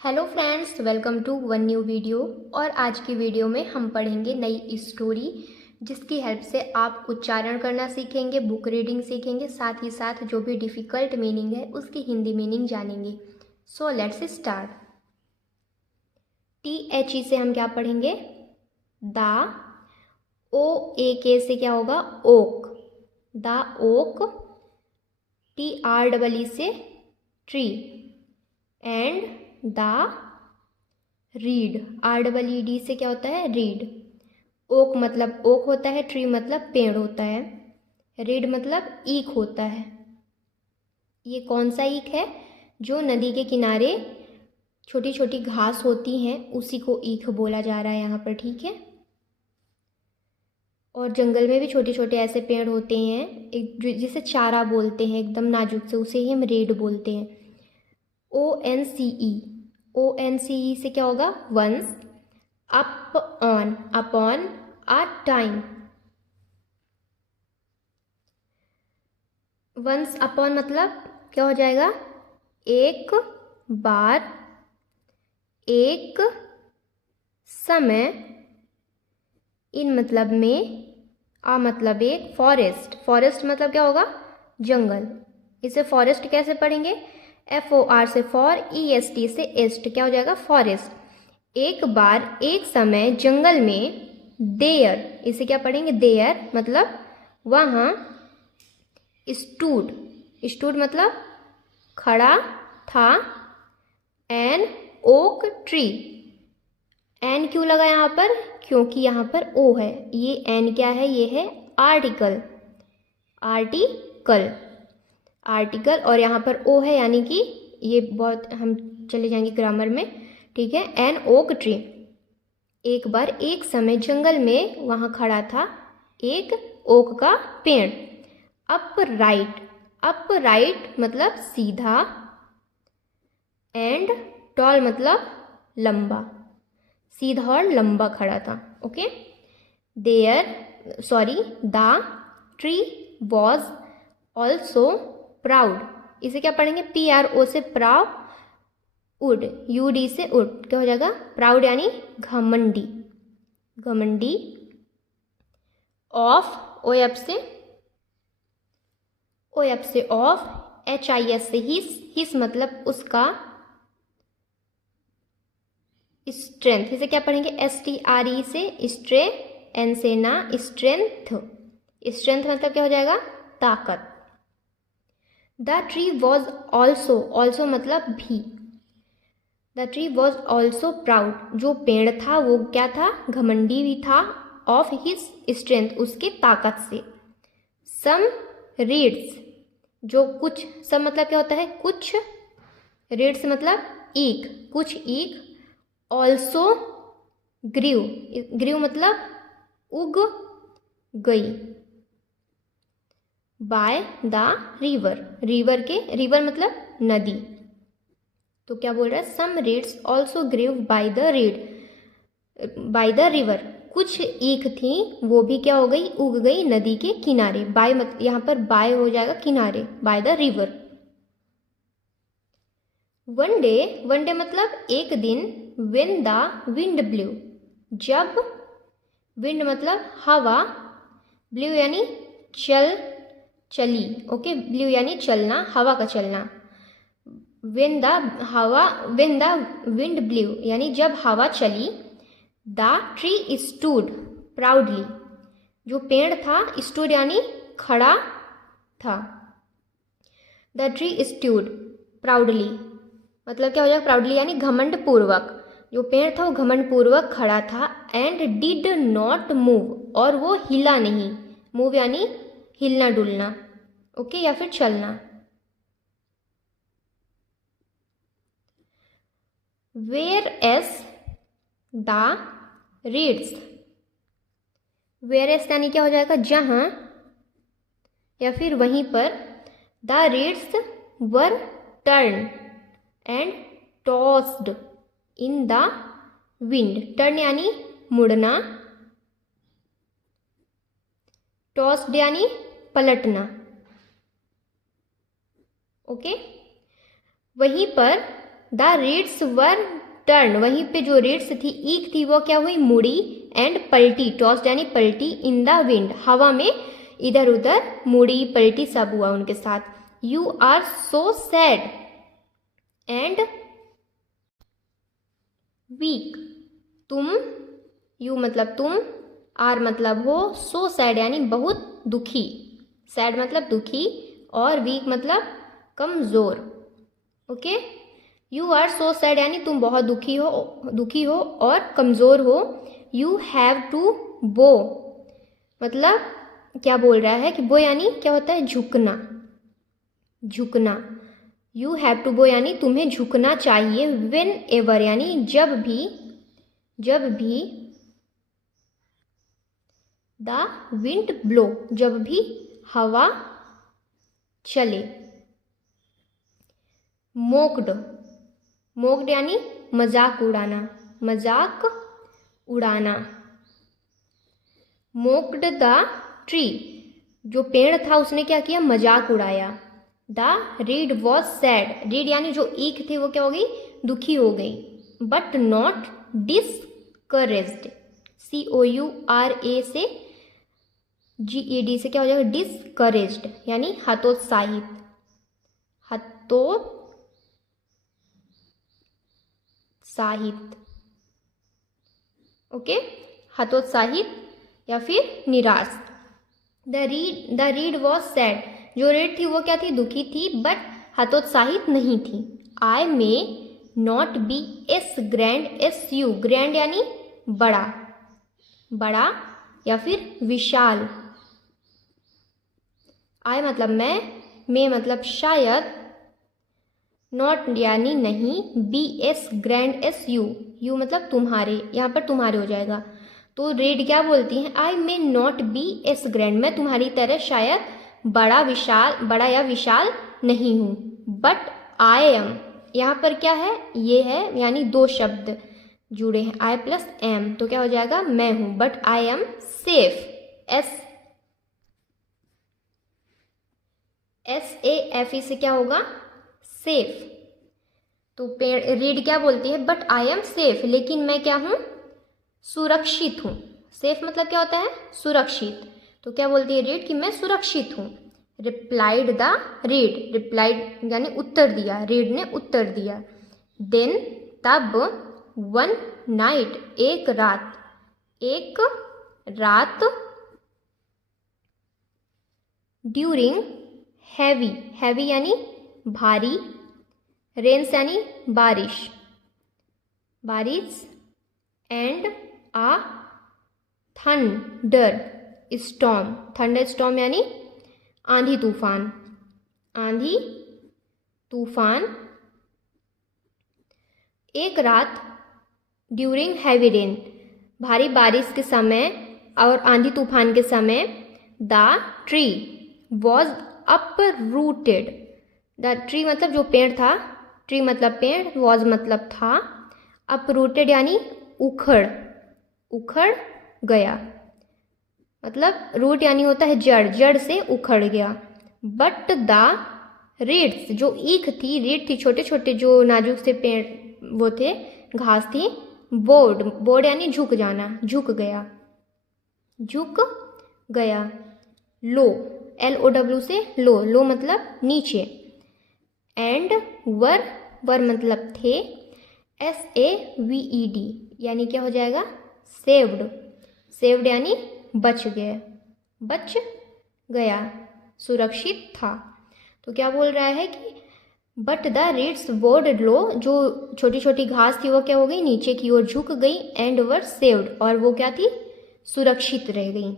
Hello friends, welcome to one new video. और आज की वीडियो में हम पढ़ेंगे नई स्टोरी, जिसकी हेल्प से आप उच्चारण करना सीखेंगे, बुक रीडिंग सीखेंगे, साथ ही साथ जो भी डिफ़िकल्ट मीनिंग है उसकी हिंदी मीनिंग जानेंगे। So let's start. THE से हम क्या पढ़ेंगे? दा। OAK से क्या होगा? ओक। The oak. TREE से tree. And the read. REED से क्या होता है? रीड। ओक मतलब ओक होता है, ट्री मतलब पेड़ होता है, रीड मतलब ईख होता है। ये कौन सा ईख है? जो नदी के किनारे छोटी छोटी घास होती हैं उसी को ईख बोला जा रहा है यहाँ पर, ठीक है। और जंगल में भी छोटे छोटे ऐसे पेड़ होते हैं एक जिसे चारा बोलते हैं, एकदम नाजुक से, उसे ही हम रीड बोलते हैं। ONCE। ONCE से क्या होगा? Once. Up on, upon a time. Once upon मतलब क्या हो जाएगा? एक बार, एक समय। इन मतलब में, आ मतलब एक, फॉरेस्ट। फॉरेस्ट मतलब क्या होगा? जंगल। इसे फॉरेस्ट कैसे पढ़ेंगे? FOR से फॉर, EST से एस्ट, क्या हो जाएगा? फॉरेस्ट। एक बार, एक समय, जंगल में। देयर, इसे क्या पढ़ेंगे? देयर मतलब वहाँ। स्टूड, स्टूड मतलब खड़ा था। N oak tree. एन क्यों लगा यहाँ पर? क्योंकि यहाँ पर ओ है। ये एन क्या है? ये है आर्टिकल। आर्टिकल, आर्टिकल, और यहाँ पर ओ है, यानी कि ये बहुत, हम चले जाएंगे ग्रामर में, ठीक है। An oak tree. एक बार, एक समय, जंगल में, वहाँ खड़ा था एक ओक का पेड़। अप राइट, अप राइट मतलब सीधा। एंड टॉल मतलब लंबा, सीधा और लंबा खड़ा था। Okay. There, sorry, the tree was also proud. इसे क्या पढ़ेंगे? PRO से प्राउ, उड, UD से उड, क्या हो जाएगा? प्राउड यानी घमंडी, घमंडी। ऑफ, OF से, OF से ऑफ, HIS से हिस मतलब उसका। स्ट्रेंथ, इसे क्या पढ़ेंगे? STRE से स्ट्रे, एन से ना, स्ट्रेंथ। स्ट्रेंथ मतलब क्या हो जाएगा? ताकत। The tree was also, also मतलब भी। The tree was also proud, जो पेड़ था वो क्या था? घमंडी भी था। ऑफ हिज स्ट्रेंथ, उसके ताकत से। सम रीड्स, जो कुछ, सम मतलब क्या होता है? कुछ। रीड्स मतलब ईख, कुछ ईख। ऑल्सो ग्रीव, ग्रीव मतलब उग गई। बाय द रिवर, रिवर के, रिवर मतलब नदी। तो क्या बोल रहा है? Some reeds also grew by the reed, by the river. कुछ ईख थी, वो भी क्या हो गई? उग गई नदी के किनारे। बाय मत, यहाँ पर बाय हो जाएगा किनारे, bye the river. One day, one day मतलब एक दिन। वेन द विंड ब्लू, जब, विंड मतलब हवा, ब्लू यानी चल, चली। ओके, ब्लू यानी चलना, हवा का चलना। वेन द हवा, वेन द विंड ब्लू यानी जब हवा चली। द ट्री स्टूड प्राउडली, जो पेड़ था, स्टूड यानी खड़ा था। द ट्री स्टूड प्राउडली मतलब क्या हो जाएगा? प्राउडली यानी घमंड पूर्वक, जो पेड़ था वो घमंड पूर्वक खड़ा था। एंड डिड नॉट मूव, और वो हिला नहीं। मूव यानी हिलना डुलना, ओके, या फिर चलना। Whereas the reeds, whereas यानी क्या हो जाएगा? जहां, या फिर वहीं पर। The reeds were turn and tossed in the wind. Turn यानी मुड़ना, टॉस्ड यानी पलटना। ओके। वहीं पर द रीड्स वर टर्न, वहीं पे जो रीड्स थी, ईख थी, वो क्या हुई, मुड़ी, एंड पलटी, टॉस्ड यानी पलटी, इन द विंड, हवा में इधर उधर मुड़ी पलटी सब हुआ उनके साथ। You are so sad and weak, तुम, यू मतलब तुम, आर मतलब हो, सो सैड यानी बहुत दुखी, सैड मतलब दुखी, और वीक मतलब कमज़ोर। Okay, you are so sad यानी तुम बहुत दुखी हो और कमज़ोर हो। यू हैव टू बो, मतलब क्या बोल रहा है कि बो यानी क्या होता है, झुकना, झुकना। यू हैव टू बो यानी तुम्हें झुकना चाहिए। वेन एवर यानी जब भी, जब भी, द विंड ब्लो, जब भी हवा चले। मोक्ड, मोक्ड यानी मजाक उड़ाना, मजाक उड़ाना। मोक्ड द ट्री, जो पेड़ था उसने क्या किया, मजाक उड़ाया। The read was sad, read यानी जो ईख थी वो क्या हो गई, दुखी हो गई। बट नॉट डिस्करेज्ड, COURA से GED से क्या हो जाएगा, डिस्करेज्ड यानी हतोत्साहित, हतोत्साहित। ओके, हतोत्साहित या फिर निराश। द रीड वॉज सैड, जो रीड थी वो क्या थी, दुखी थी, बट हतोत्साहित नहीं थी। I may not be as grand, SU grand यानी बड़ा, बड़ा या फिर विशाल। आई मतलब मैं, मे मतलब शायद, नॉट यानी नहीं, BS ग्रैंड SU, यू मतलब तुम्हारे, यहाँ पर तुम्हारे हो जाएगा। तो रीड क्या बोलती है, I may not be as grand, मैं तुम्हारी तरह शायद बड़ा विशाल, बड़ा या विशाल नहीं हूँ। बट आई एम, यहाँ पर क्या है, ये है यानी दो शब्द जुड़े हैं, आई प्लस एम, तो क्या हो जाएगा, मैं हूँ। But I am safe, SAFE से क्या होगा, सेफ। तो रीड क्या बोलती है, बट आई एम सेफ, लेकिन मैं क्या हूँ, सुरक्षित हूँ। सेफ मतलब क्या होता है, सुरक्षित। तो क्या बोलती है रीड कि मैं सुरक्षित हूँ। रिप्लाइड द रीड, रिप्लाइड यानी उत्तर दिया, रीड ने उत्तर दिया। देन तब, वन नाइट एक रात, एक रात, ड्यूरिंग हैवी, हैवी यानी भारी, रेन्स यानी बारिश, बारिश, and a thunderstorm, thunderstorm यानी आंधी तूफान, आंधी तूफान। एक रात, ड्यूरिंग हैवी रेन, भारी बारिश के समय और आंधी तूफान के समय, the tree was uprooted, the tree मतलब जो पेड़ था, ट्री मतलब पेड़, वॉज मतलब था, अपरूटेड यानी उखड़, उखड़ गया, मतलब रूट यानी होता है जड़, जड़ से उखड़ गया। बट द रीड्स, जो ईख थी, रीड थी, छोटे छोटे जो नाजुक से पेड़ वो थे, घास थी, बोर्ड, बोर्ड यानी झुक जाना, झुक गया, झुक गया। लो, LOW से लो, लो मतलब नीचे। एंड वर, वर मतलब थे, SAVED यानी क्या हो जाएगा, सेव्ड, सेव्ड यानी बच गए, बच गया, सुरक्षित था। तो क्या बोल रहा है कि बट द रीड्स बोर्ड लो, जो छोटी छोटी घास थी वो क्या हो गई, नीचे की ओर झुक गई, एंड वर सेव्ड, और वो क्या थी, सुरक्षित रह गई।